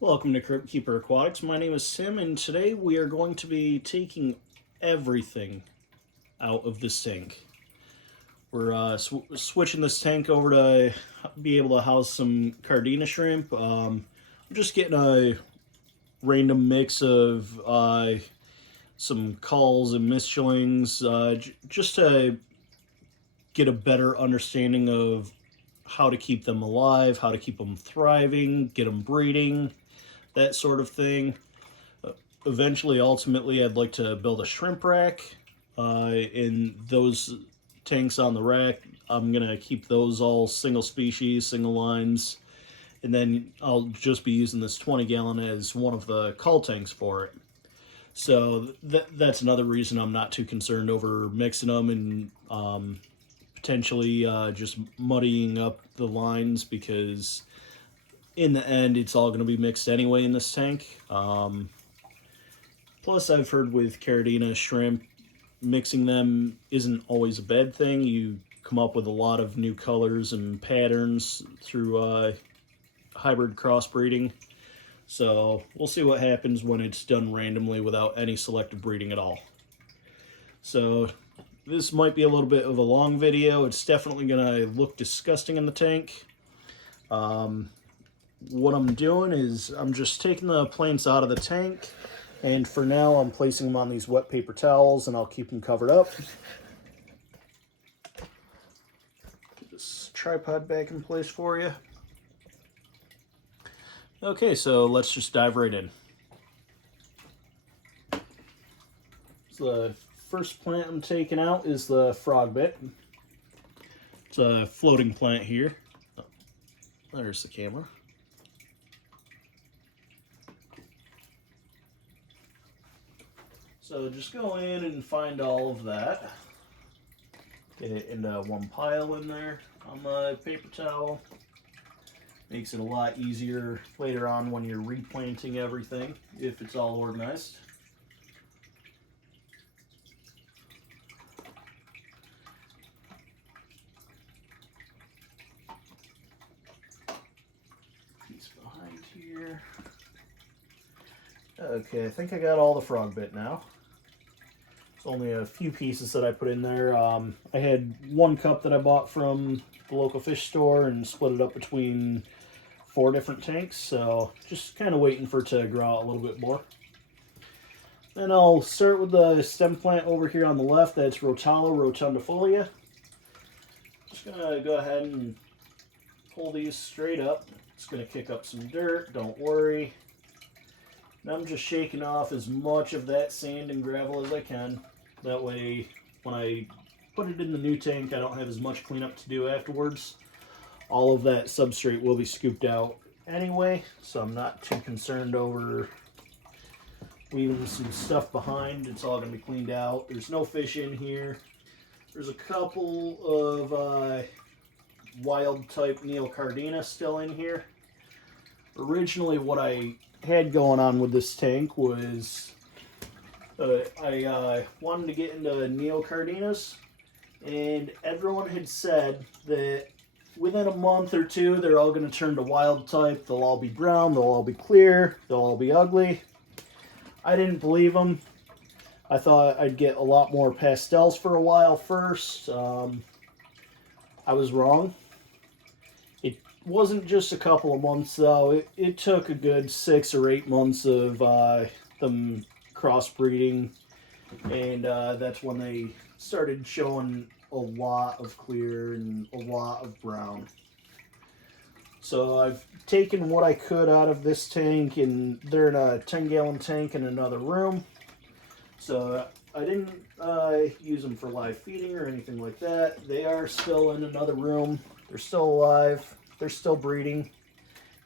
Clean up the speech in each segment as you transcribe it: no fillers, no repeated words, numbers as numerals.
Welcome to Crypt Keeper Aquatics. My name is Tim, and today we are going to be taking everything out of this tank. We're switching this tank over to be able to house some Cardina shrimp. I'm just getting a random mix of some culls and mischlings, just to get a better understanding of how to keep them alive, how to keep them thriving, get them breeding, that sort of thing. Eventually, ultimately, I'd like to build a shrimp rack. In those tanks on the rack, I'm gonna keep those all single species, single lines, and then I'll just be using this 20-gallon as one of the cull tanks for it. So that's another reason I'm not too concerned over mixing them and potentially just muddying up the lines, because in the end, it's all going to be mixed anyway in this tank. Plus, I've heard with Caridina shrimp, mixing them isn't always a bad thing. You come up with a lot of new colors and patterns through hybrid crossbreeding. So we'll see what happens when it's done randomly without any selective breeding at all. So this might be a little bit of a long video. It's definitely going to look disgusting in the tank. What I'm doing is I'm just taking the plants out of the tank, and for now I'm placing them on these wet paper towels, and I'll keep them covered up. Get this tripod back in place for you. Okay, so let's just dive right in. So the first plant I'm taking out is the frog bit. It's a floating plant here. Oh, there's the camera. So just go in and find all of that. Get it into one pile in there on the paper towel. Makes it a lot easier later on when you're replanting everything, if it's all organized. Piece behind here. Okay, I think I got all the frog bit now. It's only a few pieces that I put in there. I had 1 cup that I bought from the local fish store and split it up between 4 different tanks, so just kind of waiting for it to grow out a little bit more. Then I'll start with the stem plant over here on the left. That's Rotala rotundifolia. Just gonna go ahead and pull these straight up. It's gonna kick up some dirt, don't worry. And I'm just shaking off as much of that sand and gravel as I can. That way, when I put it in the new tank, I don't have as much cleanup to do afterwards. All of that substrate will be scooped out anyway, so I'm not too concerned over leaving some stuff behind. It's all going to be cleaned out. There's no fish in here. There's a couple of wild type Neocardina still in here. Originally, what I had going on with this tank was I wanted to get into Neocardinas, and everyone had said that within a month or two they're all going to turn to wild type. They'll all be brown, they'll all be clear, they'll all be ugly. I didn't believe them. I thought I'd get a lot more pastels for a while first. I was wrong. It wasn't just a couple of months though. It took a good 6 or 8 months of them crossbreeding, and that's when they started showing a lot of clear and a lot of brown. So I've taken what I could out of this tank, and they're in a 10-gallon tank in another room. So I didn't use them for live feeding or anything like that. They are still in another room. They're still alive. They're still breeding.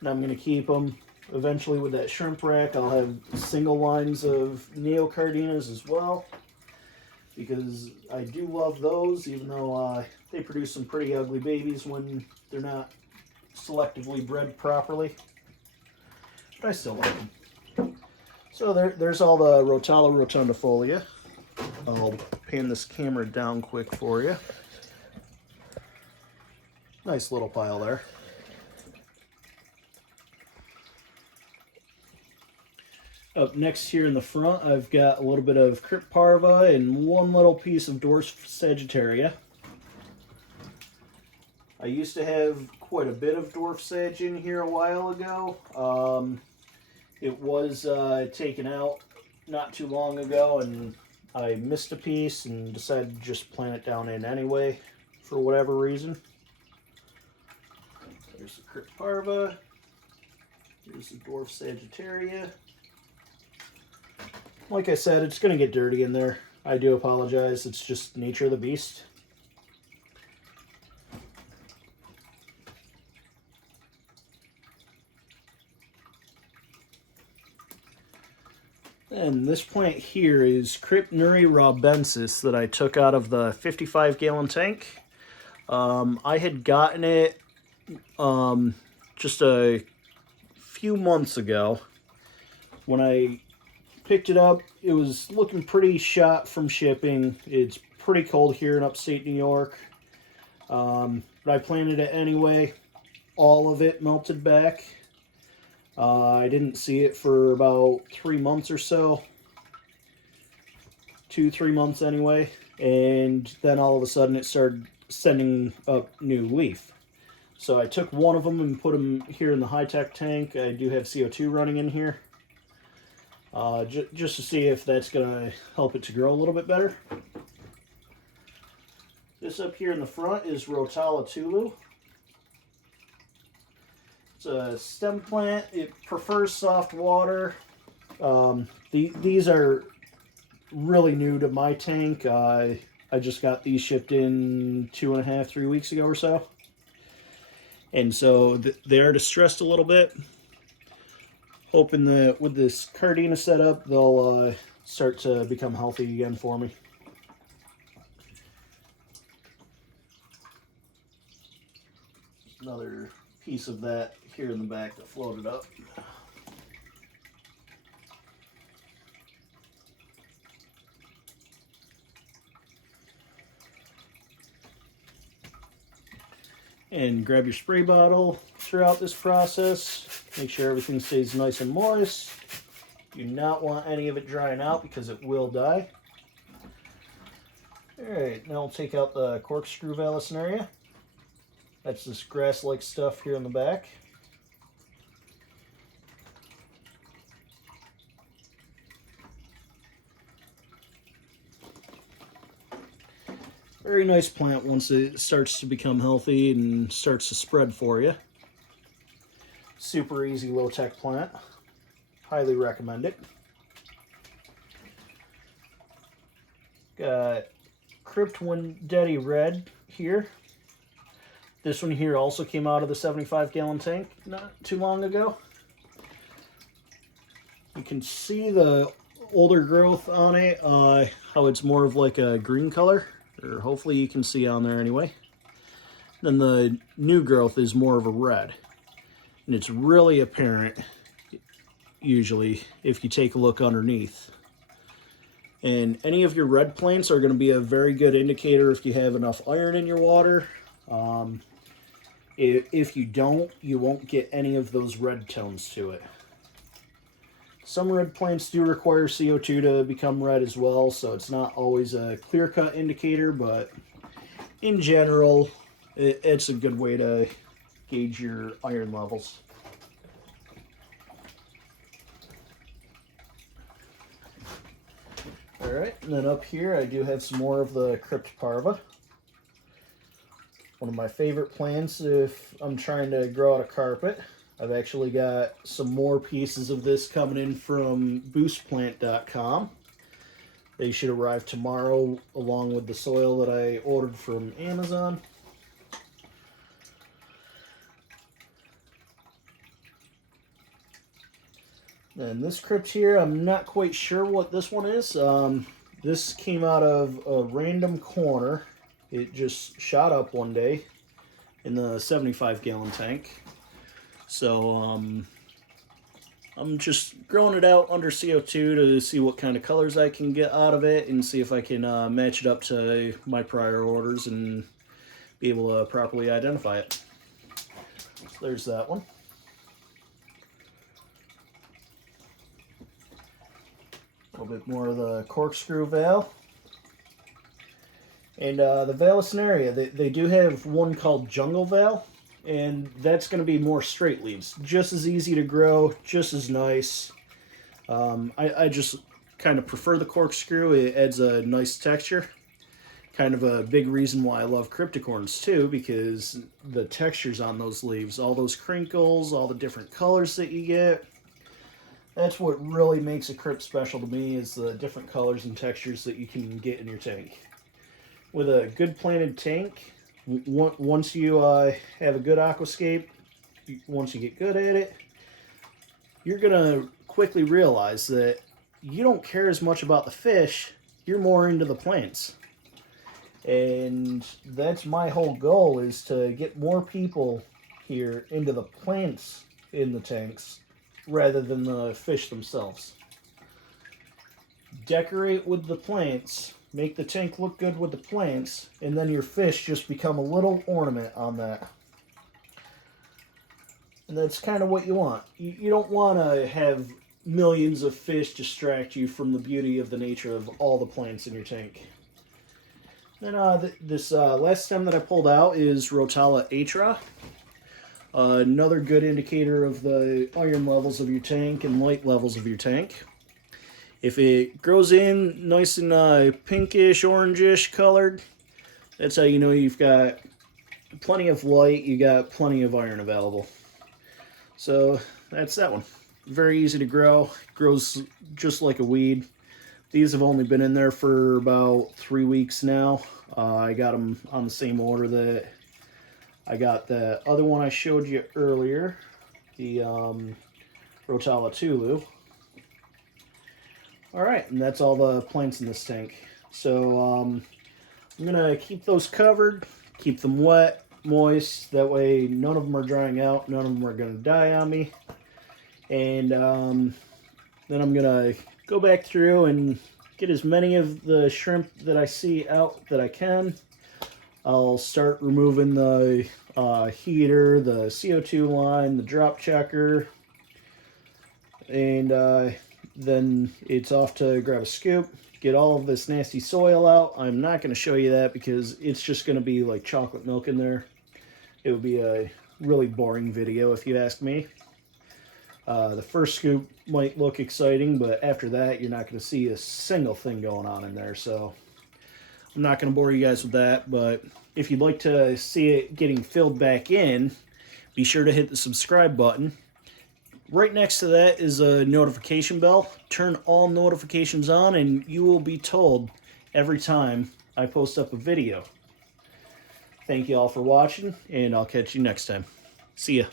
And I'm going to keep them. Eventually with that shrimp rack, I'll have single lines of Neocardinas as well, because I do love those, even though they produce some pretty ugly babies when they're not selectively bred properly. But I still like them. So there's all the Rotala rotundifolia. I'll pan this camera down quick for you. Nice little pile there. Up next here in the front, I've got a little bit of Crypt Parva and one little piece of Dwarf Sagittaria. I used to have quite a bit of Dwarf Sag in here a while ago. It was taken out not too long ago, and I missed a piece and decided to just plant it down in anyway for whatever reason. There's the Crypt Parva. Here's the Dwarf Sagittaria. Like I said, it's going to get dirty in there. I do apologize. It's just nature of the beast. And this plant here is Crypnuri raubensis that I took out of the 55-gallon tank. I had gotten it just a few months ago. When I picked it up, it was looking pretty shot from shipping. It's pretty cold here in upstate New York. But I planted it anyway. All of it melted back. I didn't see it for about 3 months or so. 2-3 months anyway. And then all of a sudden it started sending up new leaf. So I took one of them and put them here in the high-tech tank. I do have CO2 running in here. Just to see if that's going to help it to grow a little bit better. This up here in the front is Rotala tulu. It's a stem plant. It prefers soft water. These are really new to my tank. I just got these shipped in 2.5-3 weeks ago or so. And so they are distressed a little bit. Hoping that with this Cardena setup, they'll start to become healthy again for me. Another piece of that here in the back that floated up. And grab your spray bottle throughout this process. Make sure everything stays nice and moist. Do not want any of it drying out because it will die. Alright, now I'll take out the corkscrew Vallisneria. That's this grass-like stuff here in the back. Very nice plant once it starts to become healthy and starts to spread for you. Super easy low-tech plant. Highly recommend it. Got Crypt Wendetti Red here. This one here also came out of the 75-gallon tank not too long ago. You can see the older growth on it, how it's more of like a green color. Or hopefully you can see on there anyway. Then the new growth is more of a red. And it's really apparent, usually, if you take a look underneath. And any of your red plants are going to be a very good indicator if you have enough iron in your water. If you don't, you won't get any of those red tones to it. Some red plants do require CO2 to become red as well, so it's not always a clear-cut indicator, but in general, it's a good way to gauge your iron levels. Alright, and then up here I do have some more of the Crypt Parva. One of my favorite plants if I'm trying to grow out a carpet. I've actually got some more pieces of this coming in from boostplant.com. They should arrive tomorrow along with the soil that I ordered from Amazon. And this crypt here, I'm not quite sure what this one is. This came out of a random corner. It just shot up one day in the 75-gallon tank. So I'm just growing it out under CO2 to see what kind of colors I can get out of it and see if I can match it up to my prior orders and be able to properly identify it. So there's that one. bit more of the corkscrew veil. And the veil scenario, they do have one called Jungle Veil, and that's going to be more straight leaves. Just as easy to grow, just as nice. I just kind of prefer the corkscrew. It adds a nice texture. Kind of a big reason why I love cryptocorns too, because the textures on those leaves, all those crinkles, all the different colors that you get, that's what really makes a crypt special to me, is the different colors and textures that you can get in your tank. With a good planted tank, once you have a good aquascape, once you get good at it, you're going to quickly realize that you don't care as much about the fish, you're more into the plants. And that's my whole goal, is to get more people here into the plants in the tanks rather than the fish themselves. Decorate with the plants, make the tank look good with the plants, and then your fish just become a little ornament on that. And that's kind of what you want. You don't want to have millions of fish distract you from the beauty of the nature of all the plants in your tank. Then this last stem that I pulled out is Rotala atra. Another good indicator of the iron levels of your tank and light levels of your tank. If it grows in nice and pinkish, orangish colored, that's how you know you've got plenty of light, you got plenty of iron available. So that's that one. Very easy to grow, grows just like a weed. These have only been in there for about 3 weeks now. I got them on the same order that I got the other one I showed you earlier, the Rotala Tulu. Alright, and that's all the plants in this tank. So I'm going to keep those covered, keep them wet, moist. That way none of them are drying out, none of them are going to die on me. And then I'm going to go back through and get as many of the shrimp that I see out that I can. I'll start removing the heater, the CO2 line, the drop checker, and then it's off to grab a scoop, get all of this nasty soil out. I'm not going to show you that because it's just going to be like chocolate milk in there. It would be a really boring video if you ask me. The first scoop might look exciting, but after that you're not going to see a single thing going on in there, so I'm not going to bore you guys with that. But if you'd like to see it getting filled back in, be sure to hit the subscribe button. Right next to that is a notification bell. Turn all notifications on and you will be told every time I post up a video. Thank you all for watching, and I'll catch you next time. See ya.